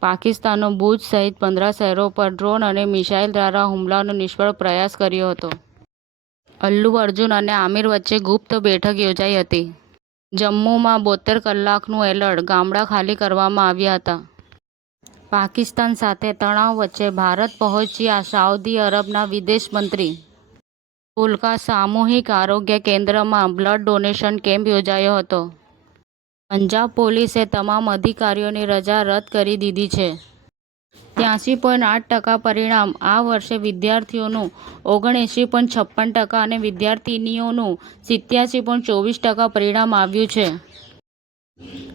પાકિસ્તાનનો ભુજ સહિત 15 શહેરો પર ડ્રોન અને મિસાઇલ દ્વારા હુમલાનો નિષ્ફળ પ્રયાસ કર્યો હતો. અલ્લુ અર્જુન અને આમિર વચ્ચે ગુપ્ત બેઠક યોજાઈ હતી. જમ્મુમાં 72 કલાકનું એલર્ટ, ગામડા ખાલી કરવામાં આવ્યા હતા. પાકિસ્તાન સાથે તણાવ વચ્ચે ભારત પહોંચ્યા સાઉદી અરબના વિદેશ મંત્રી. ધોળકા સામૂહિક આરોગ્ય કેન્દ્રમાં બ્લડ ડોનેશન કેમ્પ યોજાયો હતો. પંજાબ પોલીસે તમામ અધિકારીઓની રજા રદ કરી દીધી છે. 83.8% પરિણામ. આ વર્ષે વિદ્યાર્થીઓનું 79.56% અને વિદ્યાર્થિનીઓનું 87.24% પરિણામ આવ્યું છે.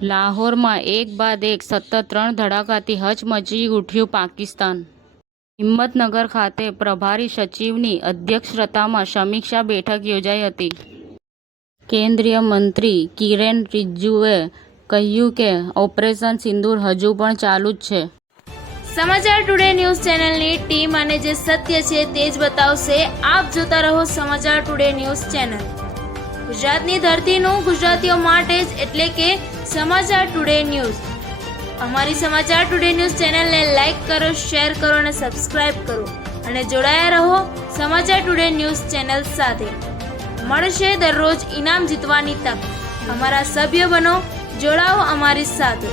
લાહોરમાં એક બાદ એક સતત 3 ધડાકાથી હચમચી ઉઠ્યું પાકિસ્તાન. હિંમતનગર ખાતે પ્રભારી સચિવની અધ્યક્ષતામાં સમીક્ષા બેઠક યોજાઈ હતી. કેન્દ્રીય મંત્રી કિરેન રિજિજુએ કહ્યું કે ઓપરેશન સિંદૂર હજુ પણ ચાલુ જ છે. સમાચાર ટુડે ન્યૂઝ ચેનલની ટીમ અને જે સત્ય છે તે જ બતાવશે. આપ જોતા રહો સમાચાર ટુડે ન્યૂઝ ચેનલ. ગુજરાતની ધરતીનું ગુજરાતીઓ માટે જ, એટલે કે સમાચાર ટુડે ન્યૂઝ. અમારી સમાચાર ટુડે ન્યૂઝ ચેનલને લાઈક કરો, શેર કરો અને સબસ્ક્રાઇબ કરો અને જોડાયા રહો સમાચાર ટુડે ન્યૂઝ ચેનલ સાથે. મળશે દરરોજ ઇનામ જીતવાની તક. અમારા સભ્ય બનો, જોડાઓ અમારી સાથે.